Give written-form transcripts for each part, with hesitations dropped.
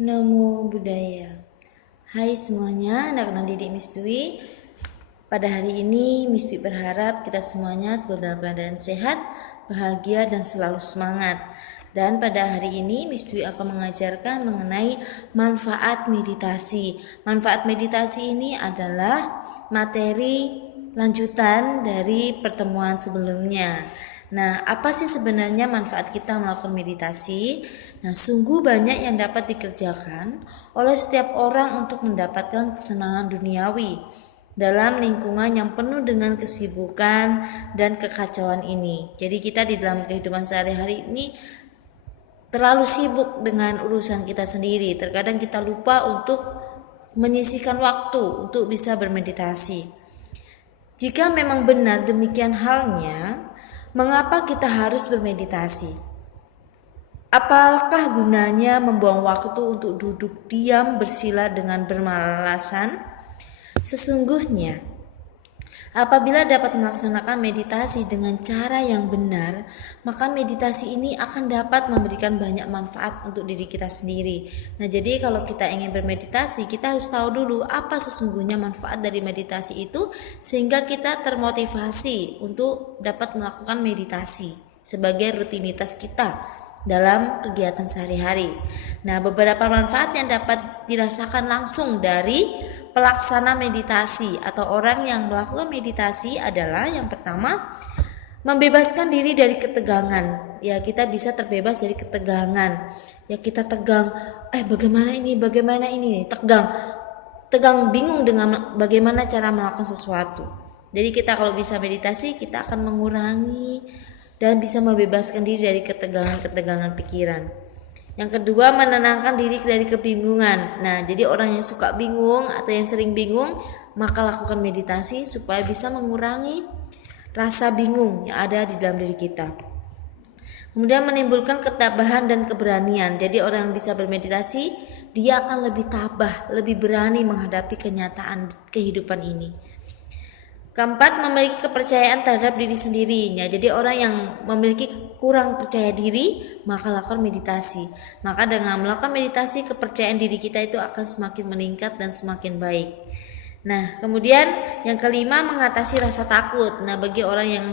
Namo Buddhaya. Hai semuanya, anak-anak didik Miss Dwi. Pada hari ini Miss Dwi berharap kita semuanya selalu dalam keadaan sehat, bahagia dan selalu semangat. Dan pada hari ini Miss Dwi akan mengajarkan mengenai manfaat meditasi. Manfaat meditasi ini adalah materi lanjutan dari pertemuan sebelumnya. Nah, apa sih sebenarnya manfaat kita melakukan meditasi? Nah, sungguh banyak yang dapat dikerjakan oleh setiap orang untuk mendapatkan kesenangan duniawi dalam lingkungan yang penuh dengan kesibukan dan kekacauan ini. Jadi kita di dalam kehidupan sehari-hari ini terlalu sibuk dengan urusan kita sendiri. Terkadang kita lupa untuk menyisihkan waktu untuk bisa bermeditasi. Jika memang benar demikian halnya, mengapa kita harus bermeditasi? Apakah gunanya membuang waktu untuk duduk diam bersila dengan bermalasan? Sesungguhnya, apabila dapat melaksanakan meditasi dengan cara yang benar, maka meditasi ini akan dapat memberikan banyak manfaat untuk diri kita sendiri. Nah, jadi kalau kita ingin bermeditasi, kita harus tahu dulu apa sesungguhnya manfaat dari meditasi itu, sehingga kita termotivasi untuk dapat melakukan meditasi sebagai rutinitas kita dalam kegiatan sehari-hari. Nah, beberapa manfaat yang dapat dirasakan langsung dari pelaksana meditasi atau orang yang melakukan meditasi adalah yang pertama, membebaskan diri dari ketegangan. Ya, kita bisa terbebas dari ketegangan. Ya, kita tegang, bagaimana ini, tegang bingung dengan bagaimana cara melakukan sesuatu. Jadi kita kalau bisa meditasi, kita akan mengurangi dan bisa membebaskan diri dari ketegangan pikiran. Yang kedua, menenangkan diri dari kebingungan. Nah, jadi orang yang suka bingung atau yang sering bingung, maka lakukan meditasi supaya bisa mengurangi rasa bingung yang ada di dalam diri kita. Kemudian menimbulkan ketabahan dan keberanian. Jadi orang yang bisa bermeditasi, dia akan lebih tabah, lebih berani menghadapi kenyataan kehidupan ini. Keempat, memiliki kepercayaan terhadap diri sendirinya. Jadi orang yang memiliki kurang percaya diri, maka lakukan meditasi. Maka dengan melakukan meditasi, kepercayaan diri kita itu akan semakin meningkat dan semakin baik. Nah, kemudian yang kelima, mengatasi rasa takut. Nah, bagi orang yang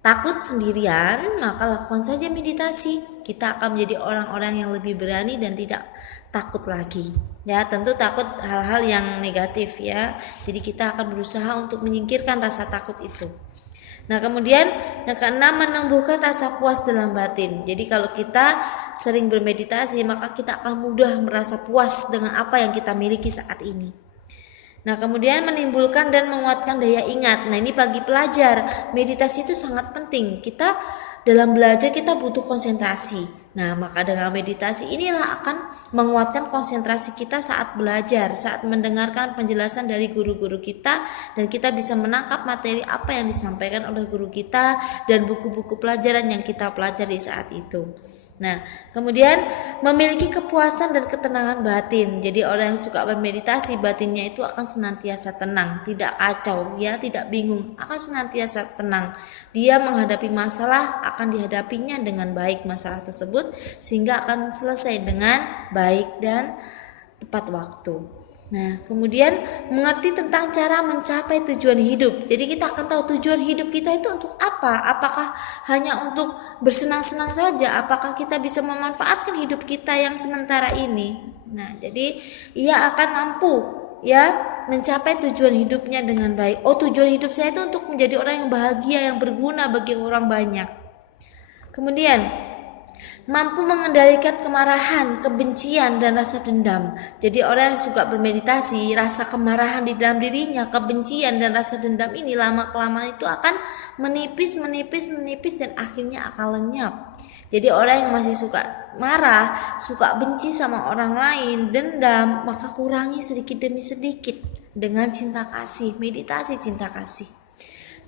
takut sendirian, maka lakukan saja meditasi. Kita akan menjadi orang-orang yang lebih berani dan tidak takut lagi. Ya, tentu takut hal-hal yang negatif ya. Jadi kita akan berusaha untuk menyingkirkan rasa takut itu. Nah, kemudian yang keenam, menumbuhkan rasa puas dalam batin. Jadi kalau kita sering bermeditasi, maka kita akan mudah merasa puas dengan apa yang kita miliki saat ini. Nah, kemudian menimbulkan dan menguatkan daya ingat. Nah, ini bagi pelajar, meditasi itu sangat penting. Kita dalam belajar kita butuh konsentrasi. Nah, maka dengan meditasi inilah akan menguatkan konsentrasi kita saat belajar, saat mendengarkan penjelasan dari guru-guru kita, dan kita bisa menangkap materi apa yang disampaikan oleh guru kita dan buku-buku pelajaran yang kita pelajari saat itu. Nah, kemudian memiliki kepuasan dan ketenangan batin. Jadi orang yang suka bermeditasi, batinnya itu akan senantiasa tenang, tidak kacau, ya, tidak bingung, akan senantiasa tenang. Dia menghadapi masalah akan dihadapinya dengan baik masalah tersebut, sehingga akan selesai dengan baik dan tepat waktu. Nah, kemudian mengerti tentang cara mencapai tujuan hidup. Jadi kita akan tahu tujuan hidup kita itu untuk apa? Apakah hanya untuk bersenang-senang saja? Apakah kita bisa memanfaatkan hidup kita yang sementara ini? Nah, jadi ia akan mampu ya mencapai tujuan hidupnya dengan baik. Oh, tujuan hidup saya itu untuk menjadi orang yang bahagia, yang berguna bagi orang banyak. Kemudian mampu mengendalikan kemarahan, kebencian, dan rasa dendam. Jadi orang yang suka bermeditasi, rasa kemarahan di dalam dirinya, kebencian dan rasa dendam ini lama-kelamaan itu akan menipis dan akhirnya akan lenyap. Jadi orang yang masih suka marah, suka benci sama orang lain, dendam, maka kurangi sedikit demi sedikit dengan cinta kasih, meditasi cinta kasih.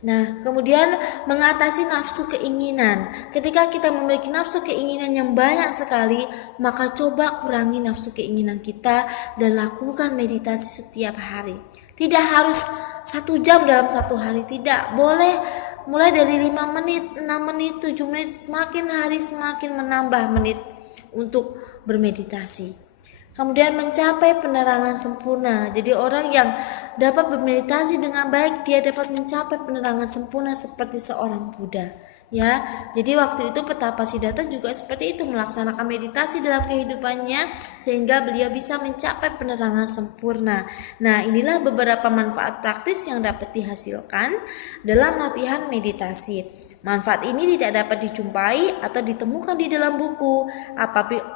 Nah, kemudian mengatasi nafsu keinginan. Ketika kita memiliki nafsu keinginan yang banyak sekali, maka coba kurangi nafsu keinginan kita dan lakukan meditasi setiap hari. Tidak harus 1 jam dalam 1 hari, tidak. Boleh mulai dari 5 menit, 6 menit, 7 menit, semakin hari semakin menambah menit untuk bermeditasi. kemudian mencapai penerangan sempurna. Jadi orang yang dapat bermeditasi dengan baik, dia dapat mencapai penerangan sempurna seperti seorang Buddha. Ya, jadi waktu itu Petapa Siddhartha juga seperti itu, melaksanakan meditasi dalam kehidupannya sehingga beliau bisa mencapai penerangan sempurna. Nah, inilah beberapa manfaat praktis yang dapat dihasilkan dalam latihan meditasi. Manfaat ini tidak dapat dijumpai atau ditemukan di dalam buku,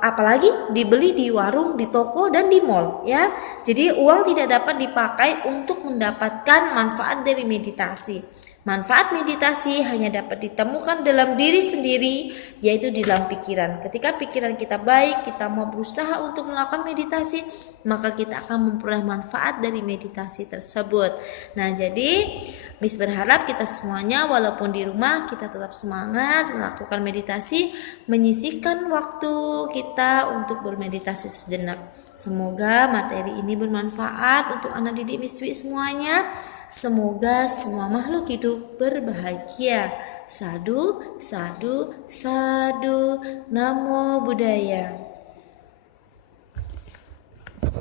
apalagi dibeli di warung, di toko, dan di mall. Ya, jadi uang tidak dapat dipakai untuk mendapatkan manfaat dari meditasi. Manfaat meditasi hanya dapat ditemukan dalam diri sendiri, yaitu di dalam pikiran. Ketika pikiran kita baik, kita mau berusaha untuk melakukan meditasi, maka kita akan memperoleh manfaat dari meditasi tersebut. Nah, jadi Miss berharap kita semuanya walaupun di rumah kita tetap semangat melakukan meditasi, menyisihkan waktu kita untuk bermeditasi sejenak. Semoga materi ini bermanfaat untuk anak didik Miss Dwi semuanya. Semoga semua makhluk hidup berbahagia. Sadu, sadu, sadu. Namo Buddhaya.